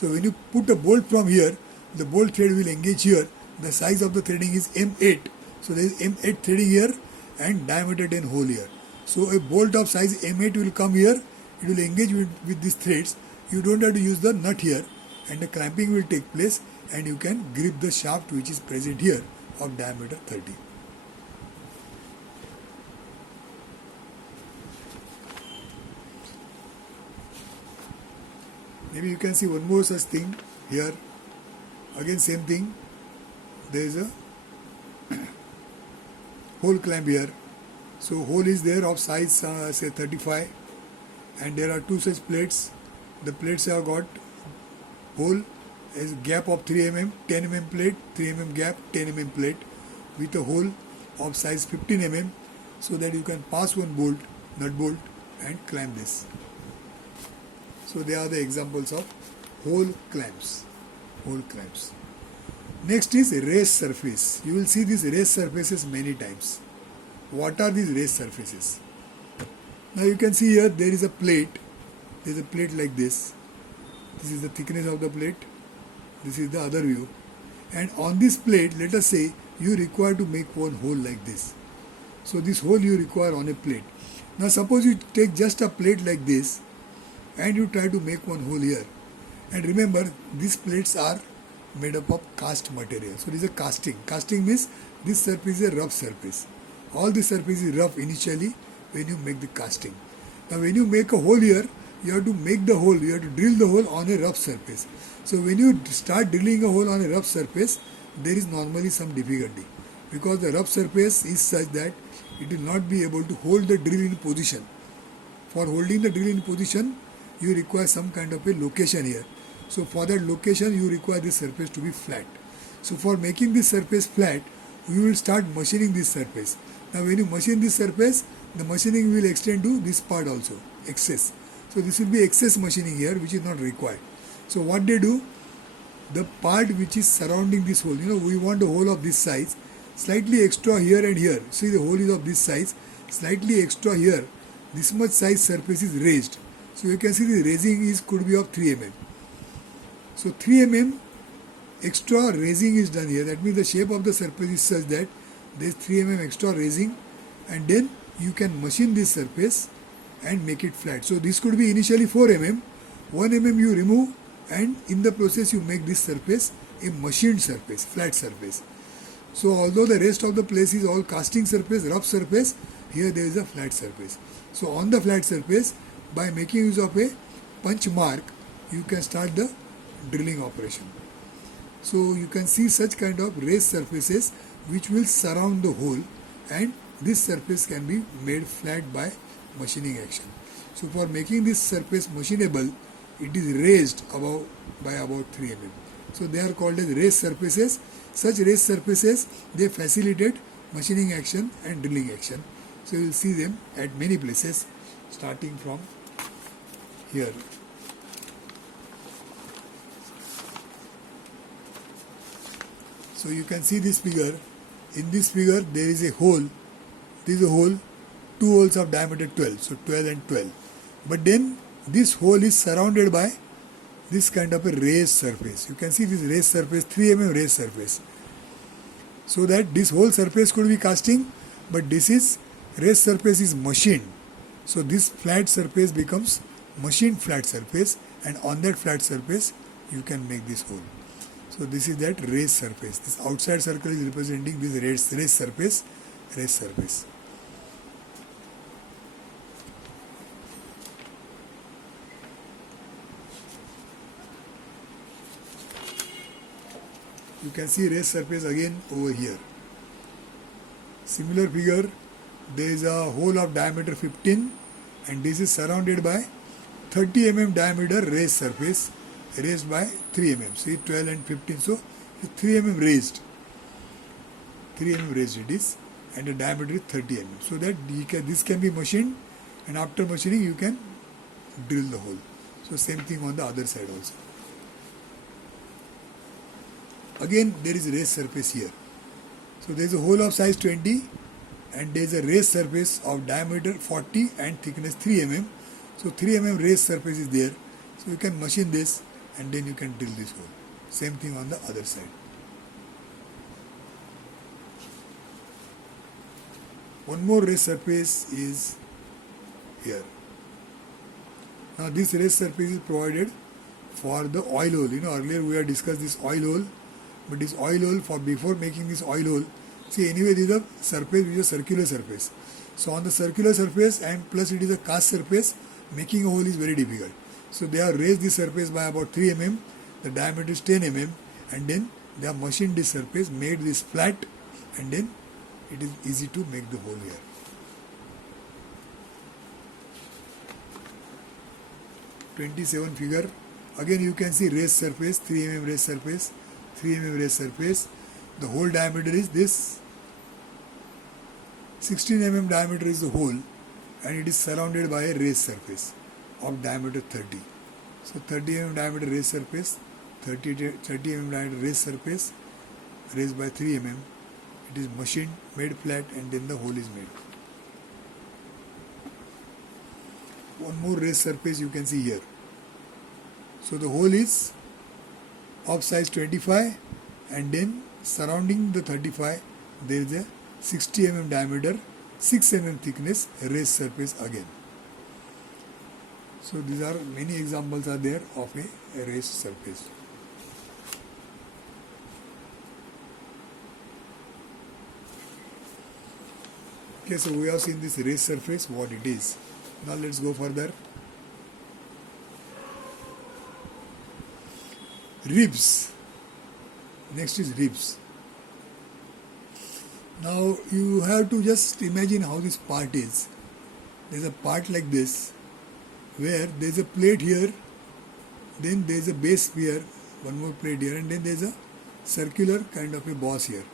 So when you put a bolt from here, the bolt thread will engage here. The size of the threading is M8. So there is M8 threading here and diameter 10 hole here. So a bolt of size M8 will come here. It will engage with these threads. You don't have to use the nut here, and the clamping will take place, and you can grip the shaft which is present here of diameter 30. Maybe you can see one more such thing here. Again same thing. There is a hole clamp here. So hole is there of size say 35, and there are two such plates. The plates have got hole is gap of 3 mm, 10 mm plate, 3 mm gap, 10 mm plate with a hole of size 15 mm, so that you can pass one bolt, nut bolt, and clamp this. So they are the examples of hole clamps. Hole clamps. Next is raised surface. You will see these raised surfaces many times. What are these raised surfaces? Now you can see here there is a plate. There is a plate like this. This is the thickness of the plate. This is the other view. And on this plate, let us say you require to make one hole like this. So this hole you require on a plate. Now suppose you take just a plate like this and you try to make one hole here. And remember, these plates are made up of cast material. So this is a casting. Casting means this surface is a rough surface. All the surface is rough initially when you make the casting. Now when you make a hole here, you have to make the hole, you have to drill the hole on a rough surface. So when you start drilling a hole on a rough surface, there is normally some difficulty, because the rough surface is such that it will not be able to hold the drill in position. For holding the drill in position, you require some kind of a location here. So for that location, you require this surface to be flat. So for making this surface flat, you will start machining this surface. Now when you machine this surface, the machining will extend to this part also, excess. So this will be excess machining here, which is not required. So what they do, the part which is surrounding this hole, we want a hole of this size, slightly extra here and here. See, the hole is of this size, slightly extra here. This much size surface is raised. So you can see the raising could be of 3 mm. So 3 mm extra raising is done here. That means the shape of the surface is such that there is 3 mm extra raising, and then you can machine this surface and make it flat. So this could be initially 4 mm, 1 mm you remove, and in the process you make this surface a machined surface, flat surface. So although the rest of the place is all casting surface, rough surface, here there is a flat surface. So on the flat surface, by making use of a punch mark, you can start the drilling operation. So you can see such kind of raised surfaces which will surround the hole, and this surface can be made flat by machining action. So for making this surface machinable, it is raised by about 3 mm. So they are called as raised surfaces. Such raised surfaces, they facilitate machining action and drilling action. So you will see them at many places, starting from here. So you can see this figure. In this figure there is a hole. This is a hole, 2 holes of diameter 12, so 12 and 12. But then this hole is surrounded by this kind of a raised surface. You can see this raised surface, 3 mm raised surface. So that this whole surface could be casting, but this is raised surface is machined. So this flat surface becomes machined flat surface, and on that flat surface you can make this hole. So this is that raised surface. This outside circle is representing this raised surface, raised surface. You can see raised surface again over here. Similar figure, there is a hole of diameter 15, and this is surrounded by 30 mm diameter raised surface, raised by 3 mm. See, 12 and 15, so 3 mm raised. 3 mm raised it is, and the diameter is 30 mm. So that this can be machined, and after machining you can drill the hole. So same thing on the other side also. Again there is a raised surface here. So there is a hole of size 20, and there is a raised surface of diameter 40 and thickness 3 mm. So 3 mm raised surface is there. So you can machine this and then you can drill this hole. Same thing on the other side. One more raised surface is here. Now this raised surface is provided for the oil hole. Earlier we had discussed this oil hole, but this oil hole, for before making this oil hole, see, anyway this is a surface which is a circular surface. So on the circular surface, and plus it is a cast surface, making a hole is very difficult. So they have raised this surface by about 3 mm, the diameter is 10 mm, and then they have machined this surface, made this flat, and then it is easy to make the hole here. '27 figure. Again you can see raised surface, 3 mm raised surface, 3 mm raised surface. The hole diameter is this. 16 mm diameter is the hole, and it is surrounded by a raised surface of diameter 30. So 30 mm diameter raised surface, 30 mm diameter raised surface, raised by 3 mm. It is machined, made flat, and then the hole is made. One more raised surface you can see here. So the hole is of size 25, and then surrounding the 35 there is a 60 mm diameter, 6 mm thickness raised surface again. So these are many examples are there of a raised surface. Okay, so we have seen this raised surface, what it is. Now let's go further. Ribs. Next is ribs. Now you have to just imagine how this part is. There is a part like this, where there is a plate here, then there is a base here, one more plate here, and then there is a circular kind of a boss here.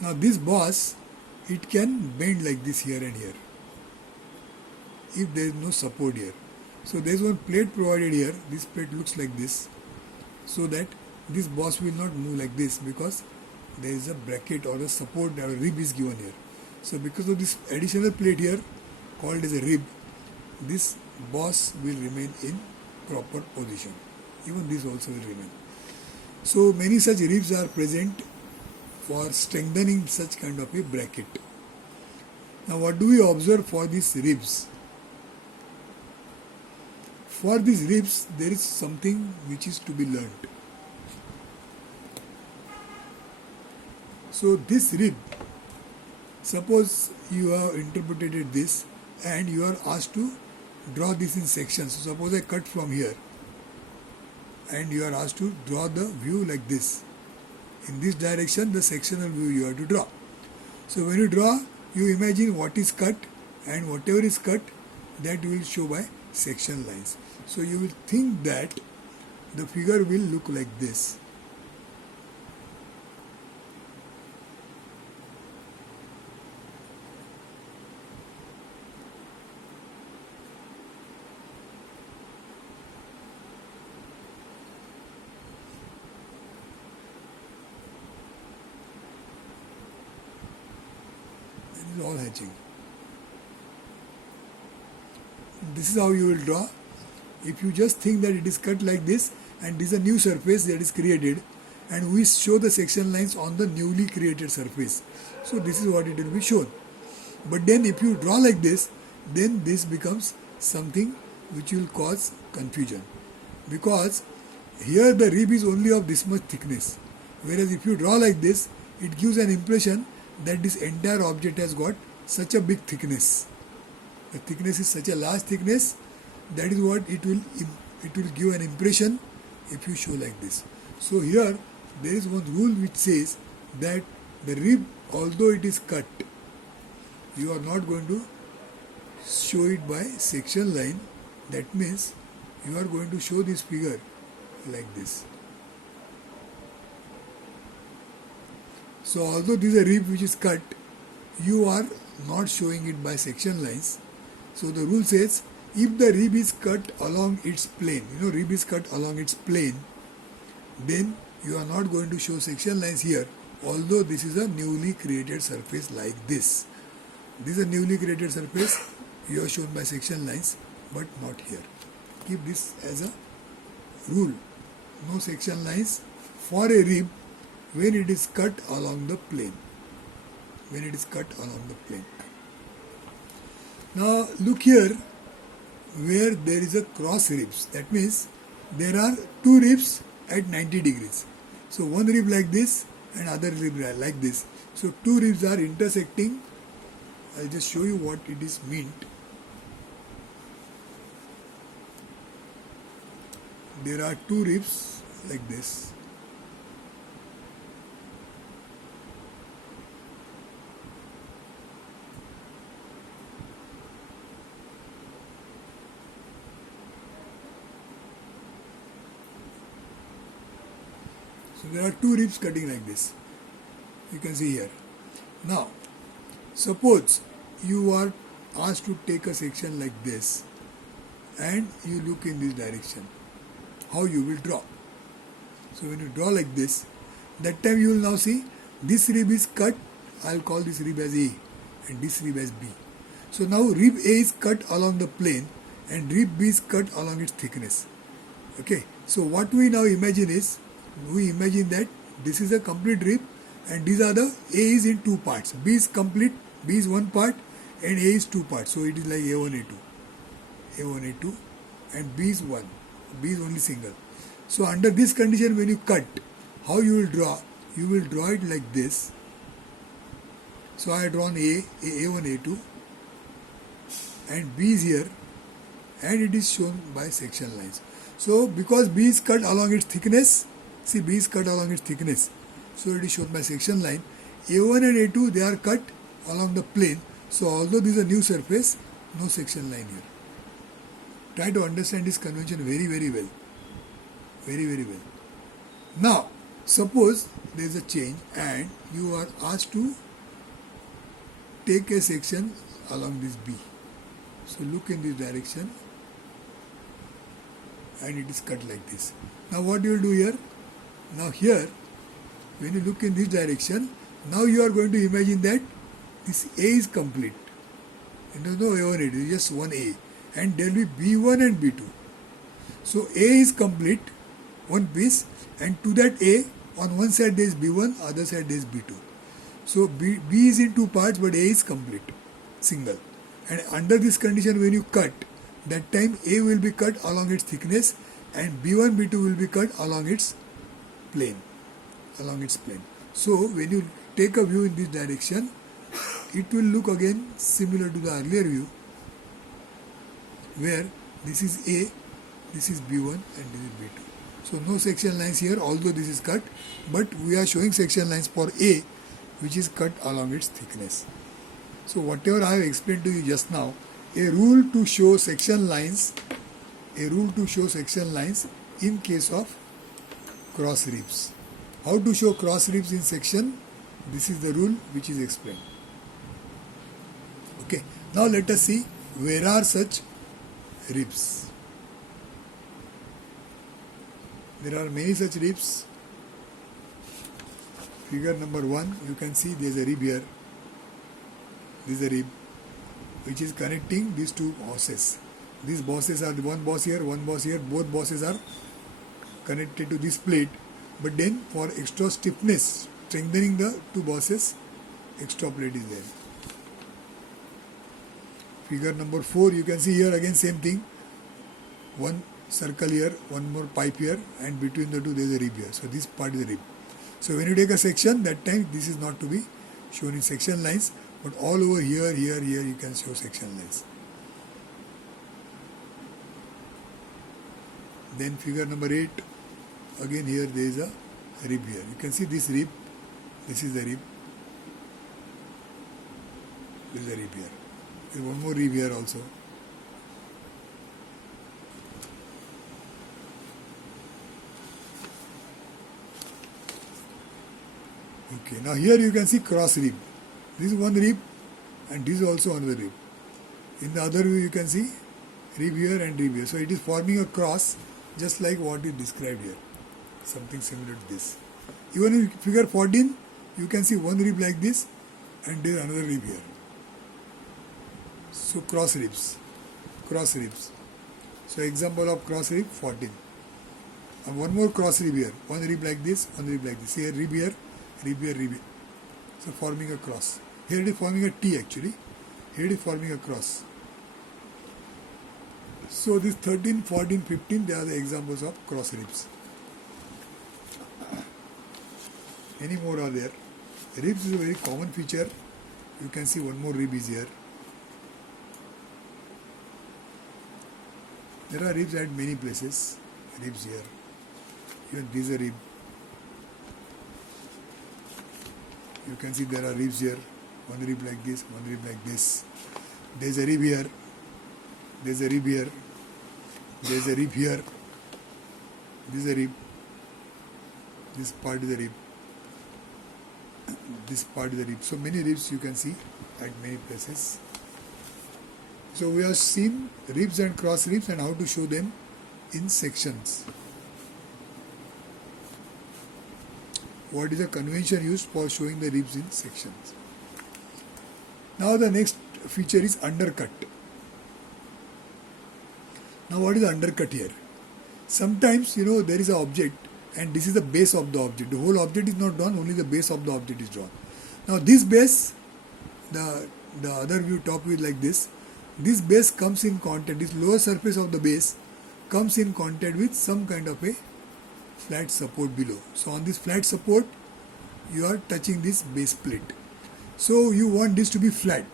Now this boss, it can bend like this here and here, if there is no support here. So there is one plate provided here. This plate looks like this, so that this boss will not move like this, because there is a bracket or a support or a rib is given here. So because of this additional plate here called as a rib, this boss will remain in proper position. Even this also will remain. So many such ribs are present for strengthening such kind of a bracket. Now what do we observe for these ribs? For these ribs there is something which is to be learnt. So this rib, suppose you have interpreted this and you are asked to draw this in sections. So suppose I cut from here and you are asked to draw the view like this. In this direction the sectional view you have to draw. So when you draw, you imagine what is cut, and whatever is cut, that you will show by section lines. So you will think that the figure will look like this. This is all hatching. This is how you will draw. If you just think that it is cut like this and this is a new surface that is created, and we show the section lines on the newly created surface, so this is what it will be shown. But then if you draw like this, then this becomes something which will cause confusion, because here the rib is only of this much thickness, whereas if you draw like this, it gives an impression that this entire object has got such a big thickness. The thickness is such a large thickness, that is what it will give an impression if you show like this. So here there is one rule which says that the rib, although it is cut, you are not going to show it by section line. That means you are going to show this figure like this. So although this is a rib which is cut, you are not showing it by section lines. So the rule says, if the rib is cut along its plane, rib is cut along its plane, then you are not going to show section lines here, although this is a newly created surface like this. This is a newly created surface, you are shown by section lines, but not here. Keep this as a rule no section lines for a rib when it is cut along the plane. When it is cut along the plane. Now look here where there is a cross ribs. That means there are two ribs at 90 degrees. So one rib like this and other rib like this. So two ribs are intersecting. I'll just show you what it is meant. There are two ribs like this. So there are two ribs cutting like this. You can see here. Now, suppose you are asked to take a section like this and you look in this direction. How you will draw. So when you draw like this, that time you will now see this rib is cut. I will call this rib as A and this rib as B. So now rib A is cut along the plane and rib B is cut along its thickness. Okay. So what we now imagine is, we imagine that this is a complete rib and these are the A is in two parts. B is complete, B is one part and A is two parts. So it is like A1, A2. A1, A2 and B is one. B is only single. So under this condition when you cut, how you will draw? You will draw it like this. So I have drawn A1, A2 and B is here and it is shown by section lines. So because B is cut along its thickness, see B is cut along its thickness. So it is shown by section line. A1 and A2 they are cut along the plane. So although this is a new surface, no section line here. Try to understand this convention very well. Very well. Now, suppose there is a change and you are asked to take a section along this B. So look in this direction and it is cut like this. Now what you will do here? Now here, when you look in this direction, now you are going to imagine that this A is complete. And there is no A1, it is just one A. And there will be B1 and B2. So A is complete, one piece, and to that A, on one side there is B1, other side there is B2. So B is in two parts, but A is complete, single. And under this condition, when you cut, that time A will be cut along its thickness, and B1, B2 will be cut along its plane. So when you take a view in this direction, it will look again similar to the earlier view, where this is A, this is B1 and this is B2. So no section lines here, although this is cut, but we are showing section lines for A, which is cut along its thickness. So whatever I have explained to you just now, a rule to show section lines in case of cross ribs. How to show cross ribs in section? This is the rule which is explained. Okay, now let us see where are such ribs. There are many such ribs. Figure number 1, you can see there is a rib here. This is a rib which is connecting these two bosses. These bosses are one boss here, one boss here. Both bosses are connected to this plate. But then for extra stiffness, strengthening the two bosses, extra plate is there. Figure number 4, you can see here again same thing. One circle here, one more pipe here, and between the two there is a rib here. So this part is a rib. So when you take a section, that time this is not to be shown in section lines, but all over here, you can show section lines. Then figure number 8, again here there is a rib here. You can see this rib, this is the rib, this is a rib here. There is one more rib here also. Okay, now here you can see cross rib. This is one rib and this is also another rib. In the other view you can see rib here and rib here. So it is forming a cross just like what is described here. Something similar to this. Even in figure 14 you can see one rib like this and there is another rib here. So cross ribs. So example of cross rib 14. And one more cross rib here. One rib like this, one rib like this. Here rib here, rib here, rib here. So forming a cross. Here it is forming a T actually. Here it is forming a cross. So this 13, 14, 15, they are the examples of cross ribs. Any more are there? Ribs is a very common feature. You can see one more rib is here. There are ribs at many places. Ribs here. Even this is a rib. You can see there are ribs here. One rib like this, one rib like this. There is a rib here. There is a rib here. There is a rib here. This is a rib. This part is a rib. This part is a rib. So many ribs you can see at many places. So we have seen ribs and cross ribs and how to show them in sections. What is the convention used for showing the ribs in sections? Now the next feature is undercut. Now what is the undercut here? Sometimes there is an object and this is the base of the object. The whole object is not drawn, only the base of the object is drawn. Now this base, the other view top view like this base comes in contact, this lower surface of the base comes in contact with some kind of a flat support below. So on this flat support you are touching this base plate. So you want this to be flat.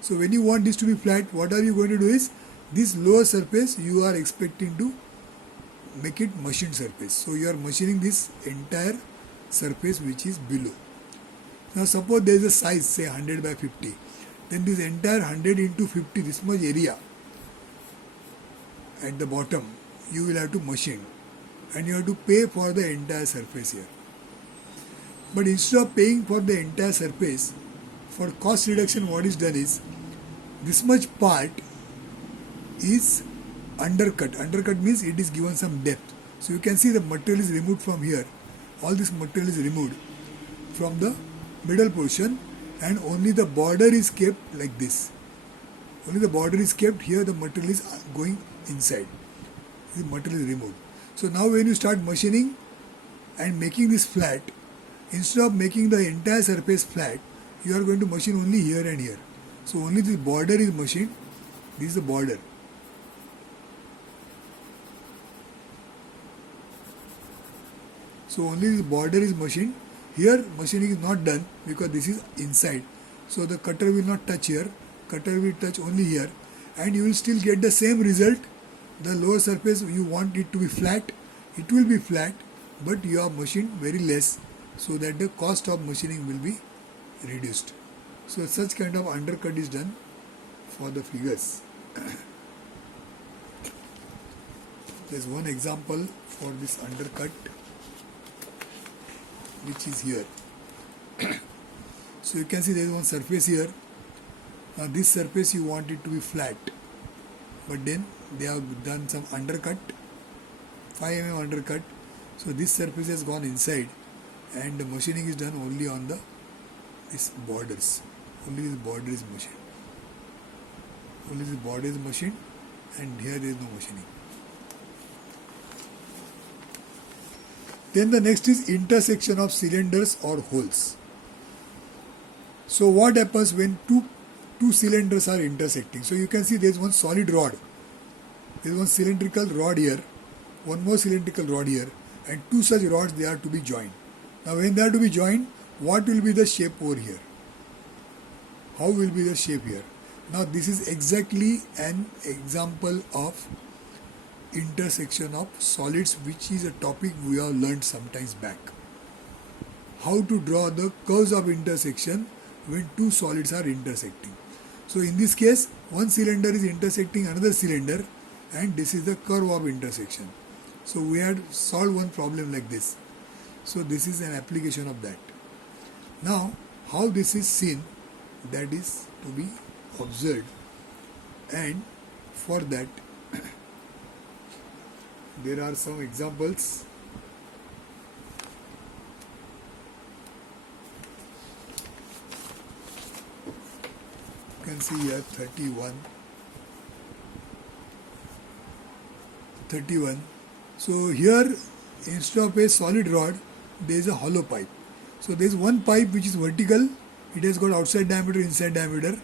So when you want this to be flat, what are you going to do is, this lower surface you are expecting to make it machined surface. So you are machining this entire surface which is below. Now suppose there is a size, say 100 by 50. Then this entire 100 into 50, this much area at the bottom, you will have to machine. And you have to pay for the entire surface here. But instead of paying for the entire surface, for cost reduction what is done is, this much part is undercut. Undercut means it is given some depth. So you can see the material is removed from here. All this material is removed from the middle portion and only the border is kept like this. Only the border is kept here, the material is going inside. The material is removed. So now when you start machining and making this flat, instead of making the entire surface flat, you are going to machine only here and here. So only this border is machined. This is the border. So only this border is machined. Here machining is not done because this is inside. So the cutter will not touch here. Cutter will touch only here. And you will still get the same result. The lower surface you want it to be flat. It will be flat, but you have machined very less so that the cost of machining will be reduced. So such kind of undercut is done for the figures. There is one example for this undercut which is here. So you can see there is one surface here. Now this surface you want it to be flat, but then they have done some undercut, 5 mm undercut. So this surface has gone inside and the machining is done only on these borders. Only this border is machined. Only this border is machined and here there is no machining. Then the next is intersection of cylinders or holes. So what happens when two cylinders are intersecting? So you can see there is one solid rod. There is one cylindrical rod here, one more cylindrical rod here, and two such rods they are to be joined. Now when they are to be joined, what will be the shape over here? How will be the shape here? Now this is exactly an example of intersection of solids, which is a topic we have learned sometimes back. How to draw the curves of intersection when two solids are intersecting. So in this case, one cylinder is intersecting another cylinder and this is the curve of intersection. So we had solved one problem like this. So this is an application of that. Now how this is seen, that is to be observed, and for that there are some examples. You can see here 31. So here instead of a solid rod, there is a hollow pipe. So there is one pipe which is vertical, it has got outside diameter, inside diameter,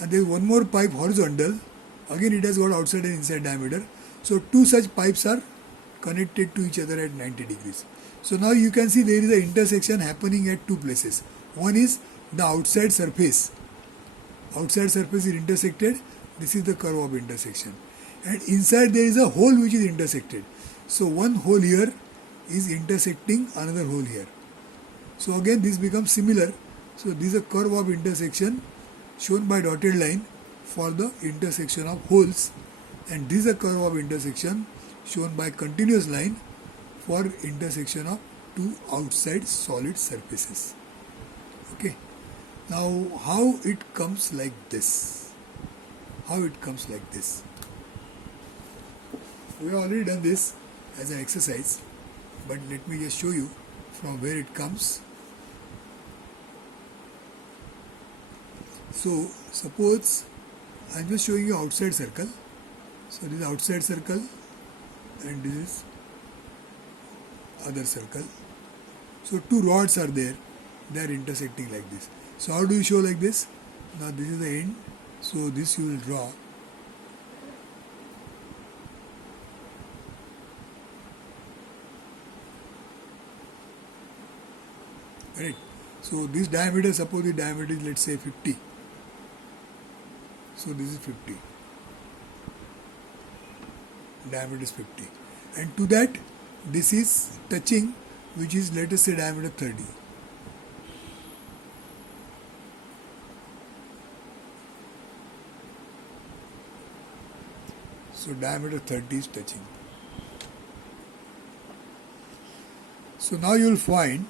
and there is one more pipe horizontal, again it has got outside and inside diameter. So two such pipes are connected to each other at 90 degrees. So now you can see there is an intersection happening at two places. One is the outside surface. Outside surface is intersected. This is the curve of intersection. And inside there is a hole which is intersected. So one hole here is intersecting another hole here. So again this becomes similar. So this is a curve of intersection shown by dotted line for the intersection of holes, and this is a curve of intersection shown by continuous line for intersection of two outside solid surfaces. Okay. Now how it comes like this? How it comes like this? We have already done this as an exercise, but let me just show you from where it comes. So suppose I am just showing you outside circle. So this is outside circle and this is other circle. So two rods are there, they are intersecting like this. So how do you show like this? Now this is the end, so this you will draw. Right. So this diameter, suppose the diameter is, let's say, 50. So this is 50. Diameter is 50. And to that, this is touching, which is, let us say, diameter 30. So diameter 30 is touching. So now you will find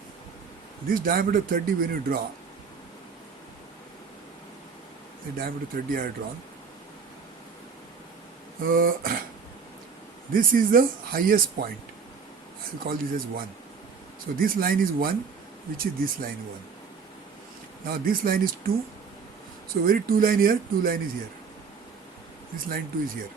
this diameter 30 when you draw. The diameter 30 I have drawn. This is the highest point. I will call this as 1. So this line is 1, which is this line 1. Now this line is 2. So very 2 line here, 2 line is here. This line 2 is here.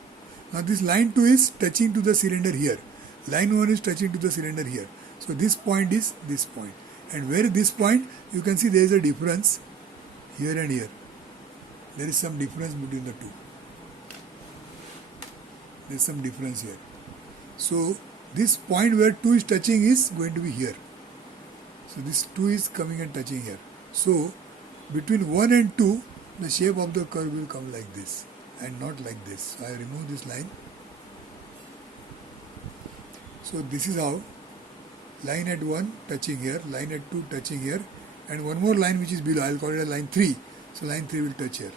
Now this line 2 is touching to the cylinder here. Line 1 is touching to the cylinder here. So this point is this point. And where this point, you can see there is a difference here and here. There is some difference between the two. There is some difference here. So this point where 2 is touching is going to be here. So this 2 is coming and touching here. So between 1 and 2, the shape of the curve will come like this and not like this. So I remove this line. So this is how line at 1 touching here, line at 2 touching here, and one more line which is below. I will call it a line 3. So line 3 will touch here.